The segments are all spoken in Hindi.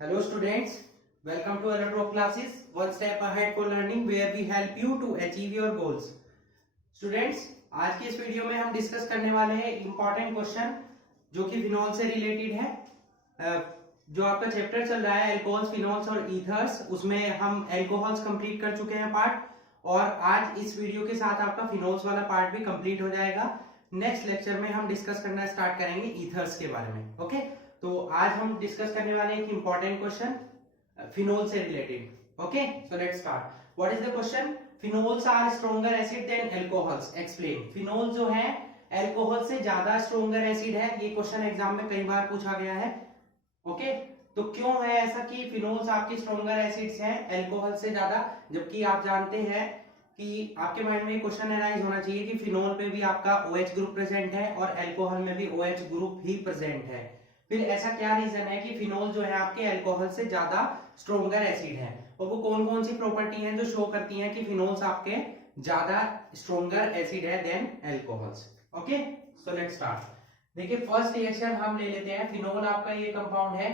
Hello students, welcome to Electro classes, one step ahead for learning where we help you to achieve your goals. Students, आज की इस वीडियो में हम डिस्कस करने वाले हैं इम्पोर्टेंट क्वेश्चन जो कि फिनॉल से रिलेटेड है। जो आपका चैप्टर चल रहा है एल्कोहल्स, फिनॉल्स और ईथर्स, उसमें हम एल्कोहल्स कंप्लीट कर चुके हैं पार्ट, और आज इस वीडियो के साथ आपका फिनॉल्स वाला पार्ट भी कंप्लीट हो जाएगा। नेक्स्ट लेक्चर में हम डिस्कस करना स्टार्ट करेंगे ईथर्स के बारे में। ओके, तो आज हम डिस्कस करने वाले हैं एक इंपॉर्टेंट क्वेश्चन फिनोल से related. Okay, so let's start. What is the question? Phenols are stronger acid than alcohols, explain. Phenol जो है अल्कोहल से ज्यादा स्ट्रॉन्गर एसिड है, ये क्वेश्चन एग्जाम में कई बार पूछा गया है। ओके, तो क्यों है ऐसा कि फिनोल्स आपके स्ट्रॉन्गर एसिड्स हैं अल्कोहल से ज्यादा, जबकि आप जानते हैं कि आपके माइंड में क्वेश्चन एनालाइज होना चाहिए कि फिनोल पे भी आपका OH ग्रुप प्रेजेंट है और अल्कोहल में भी OH ग्रुप ही प्रेजेंट है। फिर ऐसा क्या रीजन है कि फिनोल जो है आपके अल्कोहल से ज्यादा स्ट्रॉन्गर एसिड है, और वो कौन कौन सी प्रॉपर्टी हैं जो शो करती हैं कि फिनोल्स आपके ज्यादा स्ट्रॉन्गर एसिड है than alcohols. Okay, so let's start. देखिए फर्स्ट रिएक्शन हम ले लेते हैं। फिनोल आपका ये कंपाउंड है,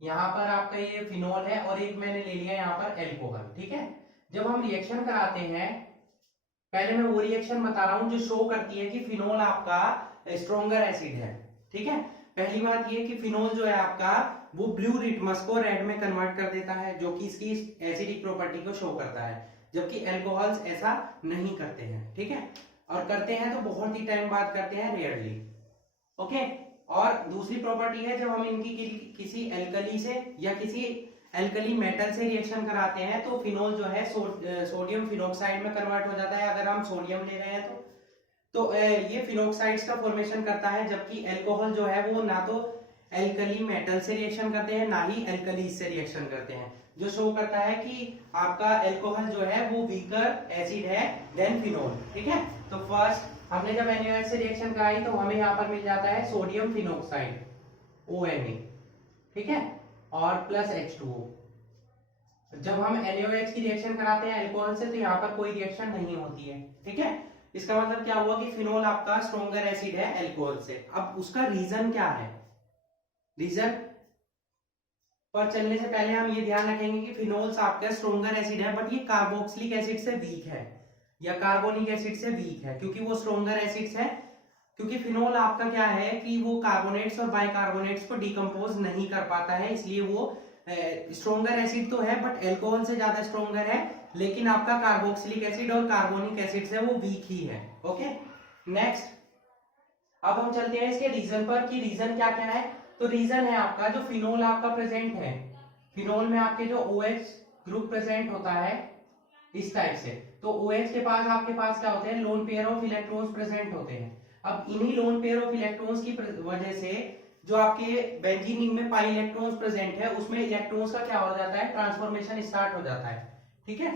यहां पर आपका ये फिनोल है और एक मैंने ले लिया यहाँ पर अल्कोहल। ठीक है, जब हम रिएक्शन कराते हैं, पहले मैं वो रिएक्शन बता रहा हूं जो शो करती है कि फिनोल आपका स्ट्रॉन्गर एसिड है। ठीक है, पहली बात ये कि फिनोल जो है आपका वो ब्लू लिटमस को रेड में कन्वर्ट कर देता है, जो कि इसकी एसिडिक प्रॉपर्टी को शो करता है, जबकि अल्कोहल्स ऐसा नहीं करते हैं। ठीक है, और करते हैं तो बहुत ही टाइम बाद करते हैं, रेयरली। ओके, और दूसरी प्रॉपर्टी है, जब हम इनकी किसी एल्कली से या किसी एल्कली मेटल से रिएक्शन कराते हैं तो फिनोल जो है सोडियम फिनोक्साइड में कन्वर्ट हो जाता है। अगर हम सोडियम ले रहे हैं तो ये फिनोक्साइड्स का फॉर्मेशन करता है, जबकि अल्कोहल जो है वो ना तो एल्कली मेटल से रिएक्शन करते हैं ना ही एल्कलीज से रिएक्शन करते हैं, जो शो करता है कि आपका अल्कोहल जो है वो वीकर एसिड है देन फिनोल। ठीक है, तो फर्स्ट हमने जब NaOH से रिएक्शन कराई तो हमें यहाँ पर मिल जाता है सोडियम फिनोक्साइड ONA। ठीक है, और प्लस H2O। जब हम NaOH की रिएक्शन कराते हैं अल्कोहल से तो यहाँ पर कोई रिएक्शन नहीं होती है। ठीक है, इसका मतलब क्या हुआ कि फिनोल आपका स्ट्रॉन्गर एसिड है अल्कोहल से। अब उसका रीजन क्या है? रीजन पर चलने से पहले हम ये ध्यान रखेंगे कि फिनोल्स आपका स्ट्रॉन्गर एसिड है, बट ये कार्बोक्सिलिक एसिड से वीक है या कार्बोनिक एसिड से वीक है, क्योंकि वो स्ट्रॉन्गर एसिड्स है। क्योंकि फिनोल आपका क्या है कि वो कार्बोनेट्स और बाइकार्बोनेट्स को डिकम्पोज नहीं कर पाता है, इसलिए वो स्ट्रॉन्गर एसिड तो है बट अल्कोहल से ज्यादा स्ट्रॉन्गर है, लेकिन आपका कार्बोक्सिलिक एसिड और कार्बोनिक एसिड से वो वीक ही है। ओके, नेक्स्ट अब हम चलते हैं इसके रीजन पर कि रीजन क्या क्या है। तो रीजन है आपका जो फिनोल आपका प्रेजेंट है, फिनोल में आपके जो OH ग्रुप प्रेजेंट होता है इस टाइप से, तो OH के पास आपके पास क्या होते हैं, lone pair of electrons present होते हैं। अब इन्हीं लोन पेयर ऑफ इलेक्ट्रॉन्स की वजह से जो आपके बेंजीन रिंग में पाई इलेक्ट्रॉन्स प्रेजेंट है उसमें इलेक्ट्रॉन्स का क्या हो जाता है, ट्रांसफॉर्मेशन स्टार्ट हो जाता है। ठीक है,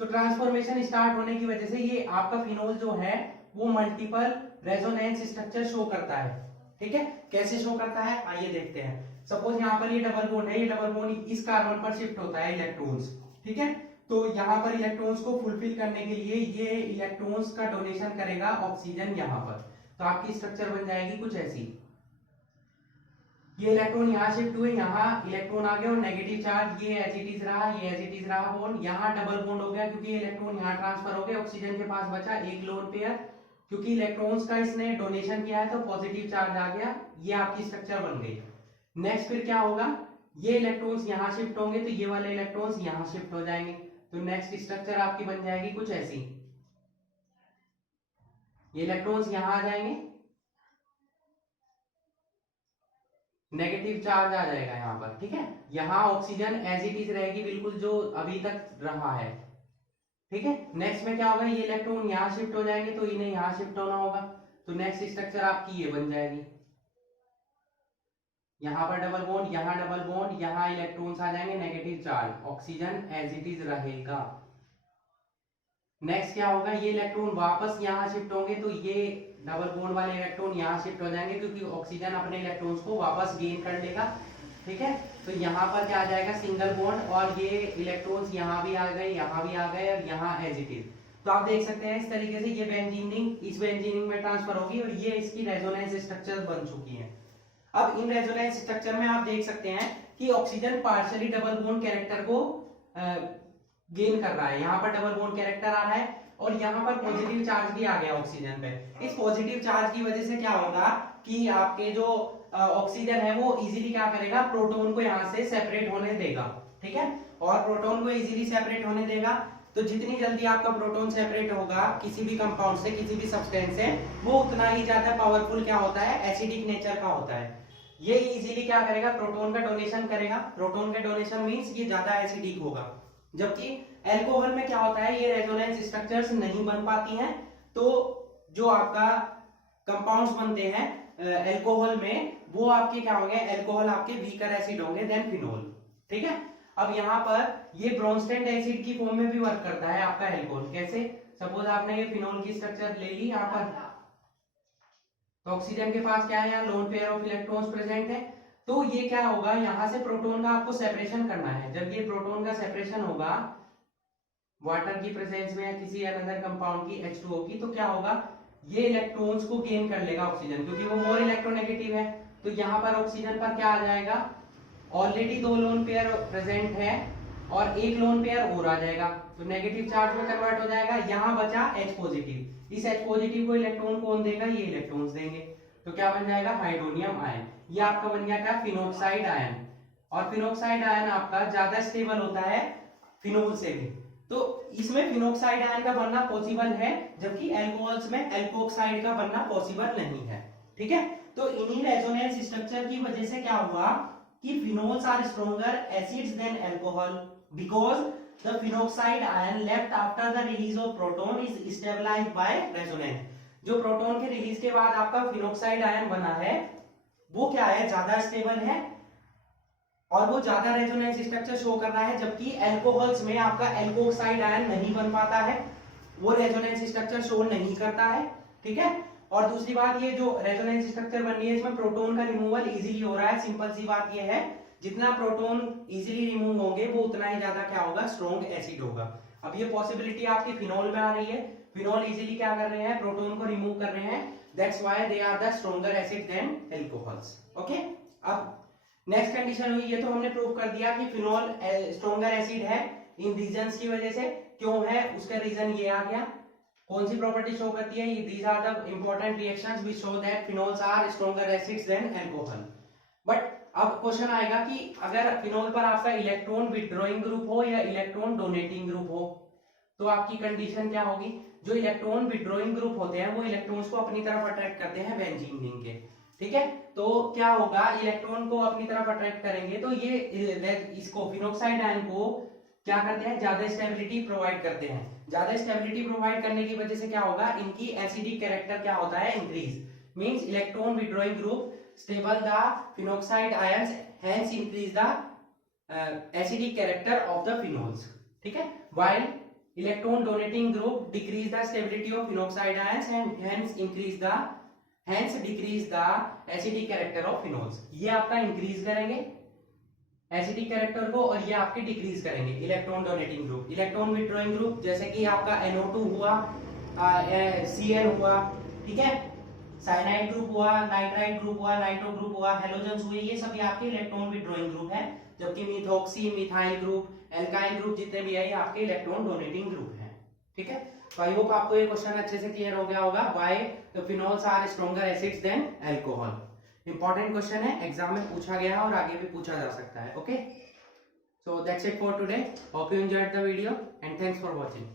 तो ट्रांसफॉर्मेशन स्टार्ट होने की वजह से ये आपका फिनोल जो है वो मल्टीपल रेजोनेंस स्ट्रक्चर शो करता है। ठीक है, कैसे शो करता है आइए देखते हैं। सपोज यहाँ पर ये डबल बॉन्ड है, ये डबल बॉन्ड इस कार्बन पर शिफ्ट होता है इलेक्ट्रॉन्स। ठीक है, तो यहाँ पर इलेक्ट्रॉन्स को फुलफिल करने के लिए ये इलेक्ट्रॉन्स का डोनेशन करेगा ऑक्सीजन यहाँ पर, तो आपकी स्ट्रक्चर बन जाएगी कुछ ऐसी। ये इलेक्ट्रॉन यहाँ शिफ्ट हुए, यहाँ इलेक्ट्रॉन आ गया और नेगेटिव चार्ज ये एज इट इज रहा, ये एज इट इज रहा बॉन्ड, यहाँ डबल बॉन्ड हो गया क्योंकि इलेक्ट्रॉन यहाँ ट्रांसफर हो गए, ऑक्सीजन के पास बचा एक लोन पेयर, क्योंकि इलेक्ट्रॉन्स का इसने डोनेशन किया है तो पॉजिटिव चार्ज आ गया, ये आपकी स्ट्रक्चर बन गई। नेक्स्ट फिर क्या होगा, ये इलेक्ट्रॉन्स यहाँ शिफ्ट होंगे तो ये वाले इलेक्ट्रॉन्स यहाँ शिफ्ट हो जाएंगे, तो नेक्स्ट स्ट्रक्चर आपकी बन जाएगी कुछ ऐसी। ये इलेक्ट्रॉन्स यहाँ आ जाएंगे, नेगेटिव चार्ज आ जाएगा यहाँ पर। ठीक है, यहाँ ऑक्सीजन एज इट इज रहेगी बिल्कुल जो अभी तक रहा है। ठीक है, नेक्स्ट में क्या होगा, ये इलेक्ट्रॉन यहाँ शिफ्ट हो जाएंगे तो इन्हें यहाँ शिफ्ट होना होगा, तो नेक्स्ट स्ट्रक्चर आपकी ये बन जाएगी। यहाँ पर डबल बॉन्ड, यहाँ डबल बॉन्ड, यहाँ इलेक्ट्रॉन्स आ जाएंगे, negative charge, oxygen as it is रहेगा। नेक्स्ट क्या होगा, ये इलेक्ट्रॉन वापस यहाँ शिफ्ट होंगे तो ये डबल बॉन्ड वाले इलेक्ट्रॉन यहाँ शिफ्ट हो जाएंगे क्योंकि ऑक्सीजन अपने इलेक्ट्रॉन्स को वापस गेन कर लेगा। ठीक है, तो यहाँ पर क्या आ जाएगा, सिंगल बॉन्ड, और ये इलेक्ट्रॉन्स यहाँ भी आ गए, यहाँ भी आ गए और यहाँ एज इट इज। तो आप देख सकते हैं इस तरीके से ये बेंजीन रिंग इस बेंजीन रिंग में ट्रांसफर होगी और ये इसकी रेजोनेंस स्ट्रक्चर बन चुकी है। अब इन रेजोनेंस स्ट्रक्चर में आप देख सकते हैं कि oxygen partially double bond character को गेन कर रहा है। यहाँ पर डबल बॉन्ड कैरेक्टर आ रहा है और यहाँ पर पॉजिटिव चार्ज भी आ गया ऑक्सीजन पे। इस पॉजिटिव चार्ज की वजह से क्या होगा कि आपके जो ऑक्सीजन है वो इजीली क्या करेगा, प्रोटॉन को यहाँ से सेपरेट होने देगा, ठीक है। और प्रोटॉन को इजीली सेपरेट होने देगा तो जितनी जल्दी आपका प्रोटॉन सेपरेट होगा किसी भी कंपाउंड से, किसी भी सब्सटेंस से, वो उतना ही ज्यादा पावरफुल क्या होता है, एसिडिक नेचर का होता है। ये इजीली क्या करेगा, प्रोटॉन का डोनेशन करेगा। प्रोटॉन का डोनेशन मींस ये ज्यादा एसिडिक होगा। जबकि अल्कोहल में क्या होता है, ये रेजोनेंस स्ट्रक्चर्स नहीं बन पाती हैं, तो जो आपका कंपाउंड्स बनते हैं अल्कोहल में वो आपके क्या होंगे, अल्कोहल आपके वीकर एसिड होंगे देन फिनोल, ठीक है। अब यहाँ पर ये ब्रोंस्टेड एसिड की फॉर्म में भी वर्क करता है आपका अल्कोहल। कैसे, सपोज आपने ये फिनोल की स्ट्रक्चर ले ली यहाँ पर, तो ऑक्सीजन के पास क्या है, यहाँ lone pair of electrons present है, तो ये क्या होगा, यहाँ से प्रोटॉन का आपको सेपरेशन करना है। जब ये प्रोटॉन का सेपरेशन होगा वाटर की प्रेजेंस में या किसी अनदर कंपाउंड की H2O की, तो क्या होगा, ये इलेक्ट्रॉन्स को गेन कर लेगा ऑक्सीजन, क्योंकि वो मोर इलेक्ट्रोनेगेटिव है। तो यहाँ पर ऑक्सीजन पर क्या आ जाएगा, ऑलरेडी 2 लोन पेयर प्रेजेंट है और 1 लोन पेयर और आ जाएगा, तो नेगेटिव चार्ज में कन्वर्ट हो जाएगा। यहाँ बचा H पॉजिटिव, इस H पॉजिटिव को इलेक्ट्रॉन कौन देगा, ये इलेक्ट्रॉन्स देंगे, तो क्या बन जाएगा, हाइड्रोनियम आयन। ये आपका बन गया क्या, फिनोक्साइड आयन। और फिनोक्साइड आयन आपका ज्यादा स्टेबल होता है फिनोल से भी, तो इसमें फिनोक्साइड आयन का बनना पॉसिबल है, जबकि अल्कोहल्स में एल्कोक्साइड का बनना पॉसिबल नहीं है, ठीक है। तो इन्हीं रेजोनेंस स्ट्रक्चर की वजह से क्या हुआ कि phenols are stronger acids than alcohol because the phenoxide ion left after the release of proton is stabilised by resonance. जो प्रोटॉन के रिलीज के बाद आपका फिनोक्साइड आयन बना है वो क्या है, ज्यादा स्टेबल है और वो ज्यादा रेजोनेंस स्ट्रक्चर शो कर रहा है, जबकि अल्कोहल्स में आपका एल्कोक्साइड आयन नहीं बन पाता है, वो रेजोनेंस स्ट्रक्चर शो नहीं करता है, ठीक है। और दूसरी बात, ये जो रेजोनेंस स्ट्रक्चर बन रही है इसमें प्रोटॉन का रिमूवल इजीली हो रहा है। सिंपल सी बात ये है, जितना प्रोटॉन इजीली रिमूव होंगे वो उतना ही ज्यादा क्या होगा, स्ट्रॉन्ग एसिड होगा। अब ये पॉसिबिलिटी आपकी फिनोल में आ रही है, फिनोल इजीली क्या कर रहे हैं, प्रोटॉन को रिमूव कर रहे हैं, that's why they are the stronger acid than alcohols, okay. अब नेक्स्ट कंडीशन हुई, ये तो हमने प्रूव कर दिया कि फिनोल स्ट्रॉन्गर एसिड है इन रीजंस की वजह से। क्यों है, उसका रीजन ये आ गया। कौन सी प्रॉपर्टी शो करती है, these are the important reactions which show that phenols are stronger acids than alcohol. But अब क्वेश्चन आएगा कि अगर फिनोल पर आपका इलेक्ट्रॉन विथड्रॉइंग ग्रुप हो या इलेक्ट्रॉन डोनेटिंग ग्रुप हो, तो आपकी कंडीशन क्या होगी। जो इलेक्ट्रॉन विथड्रॉइंग ग्रुप होते हैं वो इलेक्ट्रॉन्स को अपनी तरफ अट्रैक्ट करते हैं बेंजीन रिंग के, ठीक है। तो क्या होगा, इलेक्ट्रॉन को अपनी तरफ अट्रैक्ट करेंगे तो ये इसको फिनोक्साइड आयन को क्या करते हैं, ज्यादा स्टेबिलिटी प्रोवाइड करते हैं। ज्यादा स्टेबिलिटी प्रोवाइड करने की वजह से क्या होगा, इनकी एसिडिक कैरेक्टर क्या होता है, increase, means electron withdrawing group stable the phenoxide ions, hence increase the acidic character of the phenols, ठीक है। While electron donating group decrease the stability of phenoxide ions and hence decrease the acidic character of phenols. ये आपका इंक्रीज करेंगे एसिडिक कैरेक्टर को और ये आपके डिक्रीज करेंगे electron donating group. Electron withdrawing group जैसे कि आपका NO2 हुआ, Cl हुआ, ठीक है, साइनाइड ग्रुप हुआ, नाइट्राइड ग्रुप हुआ, नाइट्रो ग्रुप हुआ, हेलोजन्स हुए, ये सभी आपके इलेक्ट्रॉन विथड्रॉइंग ग्रुप है। जबकि methoxy, methyl group, alkyl group जितने भी है ये आपके इलेक्ट्रॉन डोनेटिंग ग्रुप है, ठीक है। तो आई होप आपको ये क्वेश्चन अच्छे से क्लियर हो गया होगा, why the phenols are stronger acids than alcohol. Important question है, एग्जाम में पूछा गया है और आगे भी पूछा जा सकता है, okay. So that's it for today, hope you enjoyed the video and thanks for watching.